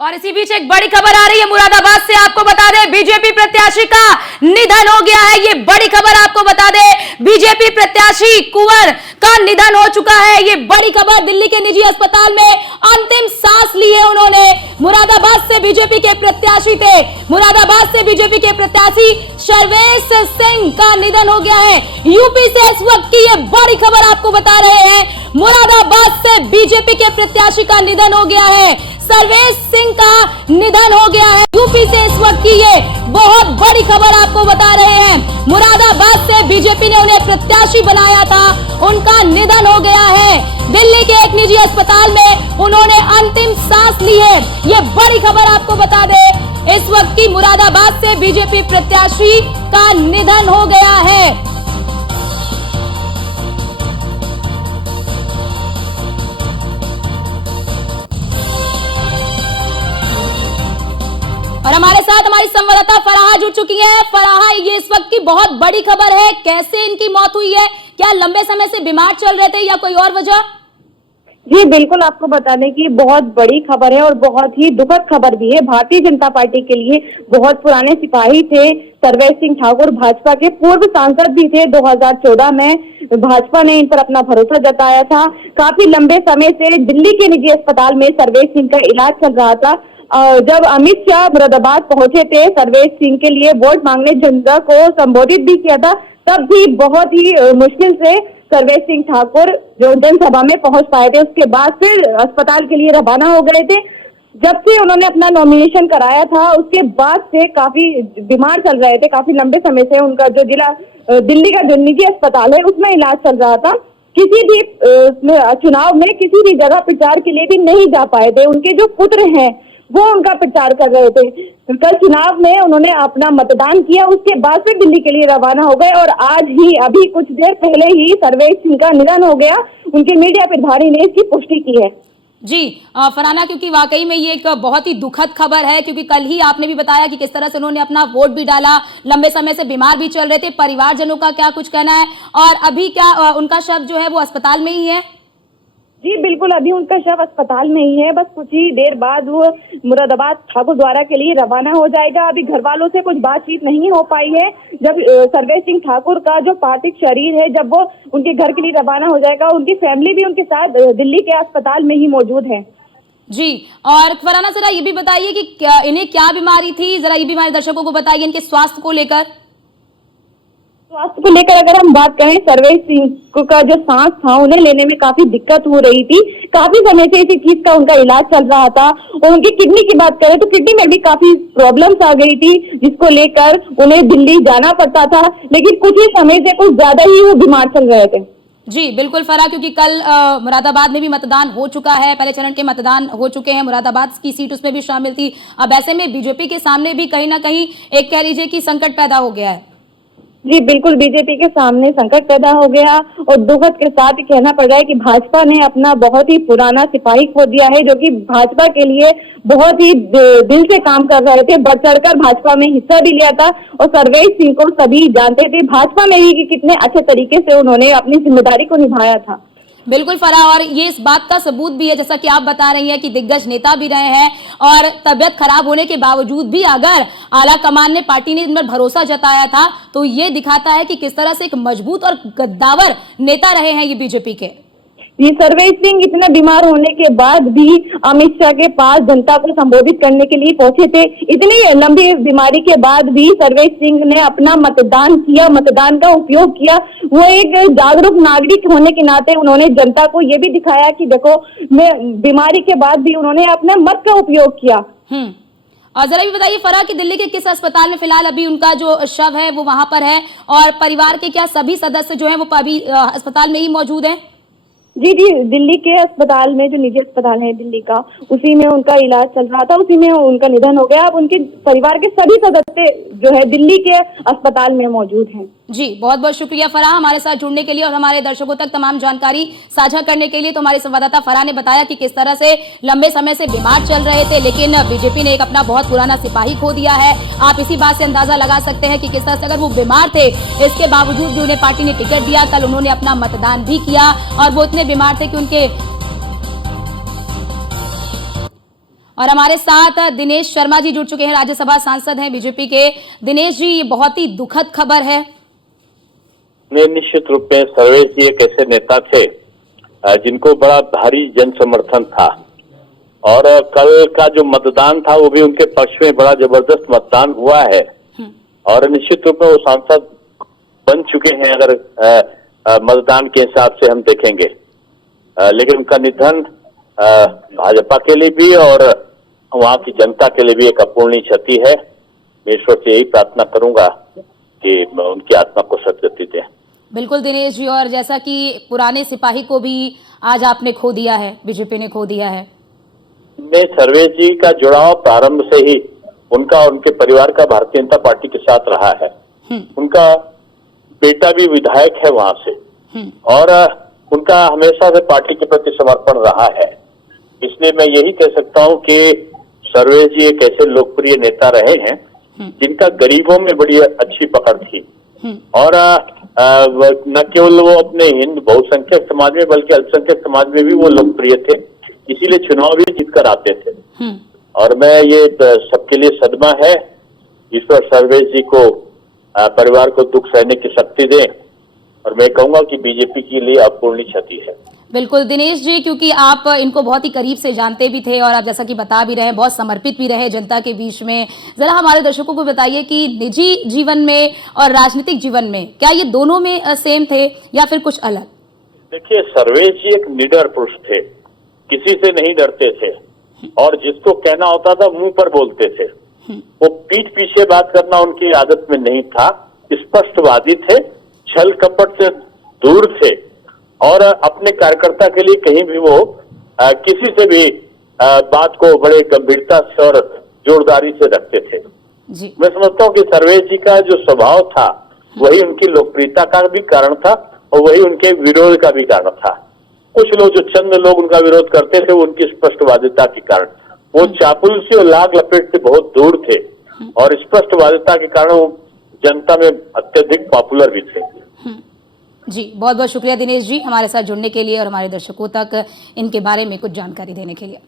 और इसी बीच एक बड़ी खबर आ रही है मुरादाबाद से। आपको बता दें बीजेपी प्रत्याशी का निधन हो गया है। ये बड़ी खबर आपको बता दें, बीजेपी प्रत्याशी कुंवर का निधन हो चुका है। ये बड़ी खबर, दिल्ली के निजी अस्पताल में अंतिम सांस ली है उन्होंने। मुरादाबाद से बीजेपी के प्रत्याशी थे, मुरादाबाद से बीजेपी के प्रत्याशी सर्वेश सिंह का निधन हो गया है। यूपी से इस वक्त की ये बड़ी खबर आपको बता रहे हैं, मुरादाबाद से बीजेपी के प्रत्याशी का निधन हो गया है। सर्वेश सिंह का निधन हो गया है। यूपी से इस वक्त की ये बहुत बड़ी खबर आपको बता रहे हैं। मुरादाबाद से बीजेपी ने उन्हें प्रत्याशी बनाया था, उनका निधन हो गया है। दिल्ली के एक निजी अस्पताल में उन्होंने अंतिम सांस ली है। ये बड़ी खबर आपको बता दें, इस वक्त की मुरादाबाद से बीजेपी प्रत्याशी का निधन हो गया है। और हमारे साथ हमारी संवाददाता फराहा जुड़ चुकी है। फराहा, ये इस वक्त की बहुत बड़ी खबर है, कैसे इनकी मौत हुई है? क्या लंबे समय से बीमार चल रहे थे या कोई और वजह? जी बिल्कुल, आपको बता दें कि बहुत बड़ी खबर है और बहुत ही दुखद खबर भी है। भारतीय जनता पार्टी के लिए बहुत पुराने सिपाही थे सर्वेश सिंह ठाकुर, भाजपा के पूर्व सांसद भी थे। 2014 में भाजपा ने इन पर अपना भरोसा जताया था। काफी लंबे समय से दिल्ली के निजी अस्पताल में सर्वेश सिंह का इलाज चल रहा था। जब अमित शाह मुरादाबाद पहुंचे थे सर्वेश सिंह के लिए वोट मांगने, जनता को संबोधित भी किया था, तब भी बहुत ही मुश्किल से सर्वेश सिंह ठाकुर जो जनसभा में पहुंच पाए थे। उसके बाद फिर अस्पताल के लिए रवाना हो गए थे। जब से उन्होंने अपना नॉमिनेशन कराया था उसके बाद से काफी बीमार चल रहे थे। काफी लंबे समय से उनका जो जिला दिल्ली का जो निजी अस्पताल है उसमें इलाज चल रहा था। किसी भी चुनाव में किसी भी जगह प्रचार के लिए भी नहीं जा पाए थे। उनके जो पुत्र हैं वो उनका प्रचार कर रहे थे। कल चुनाव में उन्होंने अपना मतदान किया, उसके बाद फिर दिल्ली के लिए रवाना हो गए और आज ही अभी कुछ देर पहले ही सर्वेश सिंह का निधन हो गया। उनके मीडिया प्रभारी ने इसकी पुष्टि की है। जी फरहाना, क्योंकि वाकई में ये एक बहुत ही दुखद खबर है, क्योंकि कल ही आपने भी बताया कि किस तरह से उन्होंने अपना वोट भी डाला, लंबे समय से बीमार भी चल रहे थे। परिवारजनों का क्या कुछ कहना है और अभी क्या उनका शव जो है वो अस्पताल में ही है? जी बिल्कुल, अभी उनका शव अस्पताल में ही है। बस कुछ ही देर बाद वो मुरादाबाद ठाकुर द्वारा के लिए रवाना हो जाएगा। अभी घर वालों से कुछ बातचीत नहीं हो पाई है। जब सर्वेश सिंह ठाकुर का जो पार्थिव शरीर है जब वो उनके घर के लिए रवाना हो जाएगा, उनकी फैमिली भी उनके साथ दिल्ली के अस्पताल में ही मौजूद है। जी, और फरहाना जरा ये भी बताइए कि इन्हें क्या बीमारी थी, जरा ये भी हमारे दर्शकों को बताइए इनके स्वास्थ्य को लेकर। स्वास्थ्य को लेकर अगर हम बात करें, सर्वेश सिंह का जो सांस था उन्हें लेने में काफी दिक्कत हो रही थी। काफी समय से इसी चीज का उनका इलाज चल रहा था। और उनकी किडनी की बात करें तो किडनी में भी काफी प्रॉब्लम्स आ गई थी, जिसको लेकर उन्हें दिल्ली जाना पड़ता था। लेकिन कुछ ही समय से कुछ ज्यादा ही वो बीमार चल रहे थे। जी बिल्कुल फरा, क्योंकि कल मुरादाबाद में भी मतदान हो चुका है, पहले चरण के मतदान हो चुके हैं, मुरादाबाद की सीट उसमें भी शामिल थी। अब ऐसे में बीजेपी के सामने भी कहीं ना कहीं एक कह लीजिए कि संकट पैदा हो गया है। जी बिल्कुल, बीजेपी के सामने संकट पैदा हो गया और दुखद के साथ कहना पड़ रहा है कि भाजपा ने अपना बहुत ही पुराना सिपाही खो दिया है, जो कि भाजपा के लिए बहुत ही दिल से काम कर रहे थे, बढ़ चढ़कर भाजपा में हिस्सा भी लिया था। और सर्वेश सिंह को सभी जानते थे भाजपा में ही कि कितने अच्छे तरीके से उन्होंने अपनी जिम्मेदारी को निभाया था। बिल्कुल फरा, और ये इस बात का सबूत भी है, जैसा कि आप बता रही हैं कि दिग्गज नेता भी रहे हैं और तबियत खराब होने के बावजूद भी अगर आला कमान ने, पार्टी ने इन पर भरोसा जताया था, तो ये दिखाता है कि किस तरह से एक मजबूत और गद्दावर नेता रहे हैं ये बीजेपी के। ये सर्वेश सिंह इतने बीमार होने के बाद भी अमित शाह के पास जनता को संबोधित करने के लिए पहुंचे थे। इतनी लंबी बीमारी के बाद भी सर्वेश सिंह ने अपना मतदान किया, मतदान का उपयोग किया। वो एक जागरूक नागरिक होने के नाते उन्होंने जनता को ये भी दिखाया कि देखो, मैं बीमारी के बाद भी उन्होंने अपने मत का उपयोग किया। और जरा भी बताइए फरा कि दिल्ली के किस अस्पताल में फिलहाल अभी उनका जो शव है वो वहां पर है, और परिवार के क्या सभी सदस्य जो है वो अभी अस्पताल में ही मौजूद है? जी जी, दिल्ली के अस्पताल में, जो निजी अस्पताल है दिल्ली का, उसी में उनका इलाज चल रहा था, उसी में उनका निधन हो गया। अब उनके परिवार के सभी सदस्य जो है दिल्ली के अस्पताल में मौजूद हैं। जी बहुत बहुत शुक्रिया फराह हमारे साथ जुड़ने के लिए और हमारे दर्शकों तक तमाम जानकारी साझा करने के लिए। तो हमारे संवाददाता फराह ने बताया कि किस तरह से लंबे समय से बीमार चल रहे थे, लेकिन बीजेपी ने एक अपना बहुत पुराना सिपाही खो दिया है। आप इसी बात से अंदाजा लगा सकते हैं कि किस तरह से अगर वो बीमार थे, इसके बावजूद भी उन्हें पार्टी ने टिकट दिया। कल उन्होंने अपना मतदान भी किया और वो इतने बीमार थे कि और हमारे साथ दिनेश शर्मा जी जुड़ चुके हैं, राज्यसभा सांसद हैं बीजेपी के। दिनेश जी, ये बहुत ही दुखद खबर है। निश्चित रूप में सर्वेश जी एक ऐसे नेता थे जिनको बड़ा भारी जन समर्थन था और कल का जो मतदान था वो भी उनके पक्ष में बड़ा जबरदस्त मतदान हुआ है और निश्चित रूप में वो सांसद बन चुके हैं अगर मतदान के हिसाब से हम देखेंगे। लेकिन उनका निधन भाजपा के लिए भी और वहां की जनता के लिए भी एक अपूर्णीय क्षति है। मैं ईश्वर से यही प्रार्थना करूंगा कि उनकी आत्मा को सद्गति दे। बिल्कुल दिनेश जी, और जैसा कि पुराने सिपाही को भी आज आपने खो दिया है, बीजेपी ने खो दिया है। ने सर्वेश जी का जुड़ाव प्रारंभ से ही उनका और उनके परिवार का भारतीय जनता पार्टी के साथ रहा है। उनका बेटा भी विधायक है वहां से और उनका हमेशा से पार्टी के प्रति समर्पण रहा है। इसलिए मैं यही कह सकता हूं कि सर्वेश जी एक ऐसे लोकप्रिय नेता रहे हैं जिनका गरीबों में बड़ी अच्छी पकड़ थी और न केवल वो अपने हिंद बहुसंख्यक समाज में बल्कि अल्पसंख्यक समाज में भी वो लोकप्रिय थे, इसीलिए चुनाव भी जीत कर आते थे। और मैं ये सबके लिए सदमा है। ईश्वर सर्वेश जी को परिवार को दुख सहने की शक्ति दे और मैं कहूंगा कि बीजेपी के लिए अपूर्णीय क्षति है। बिल्कुल दिनेश जी, क्योंकि आप इनको बहुत ही करीब से जानते भी थे और आप जैसा कि बता भी रहे हैं बहुत समर्पित भी रहे जनता के बीच में। जरा हमारे दर्शकों को बताइए कि निजी जीवन में और राजनीतिक जीवन में क्या ये दोनों में सेम थे या फिर कुछ अलग? देखिए, सर्वेश जी एक निडर पुरुष थे, किसी से नहीं डरते थे और जिसको कहना होता था मुंह पर बोलते थे। वो पीठ पीछे बात करना उनकी आदत में नहीं था। स्पष्टवादी थे, छल कपट से दूर थे और अपने कार्यकर्ता के लिए कहीं भी वो किसी से भी बात को बड़े गंभीरता से और जोरदारी से रखते थे जी। मैं समझता हूँ कि सर्वेश जी का जो स्वभाव था वही उनकी लोकप्रियता का भी कारण था और वही उनके विरोध का भी कारण था। कुछ लोग, जो चंद लोग उनका विरोध करते थे, वो उनकी स्पष्टवादिता के कारण, वो चापलूसी और लाग लपेट से बहुत दूर थे और स्पष्टवादिता के कारण वो जनता में अत्यधिक पॉपुलर भी थे। जी, बहुत बहुत शुक्रिया दिनेश जी हमारे साथ जुड़ने के लिए और हमारे दर्शकों तक इनके बारे में कुछ जानकारी देने के लिए।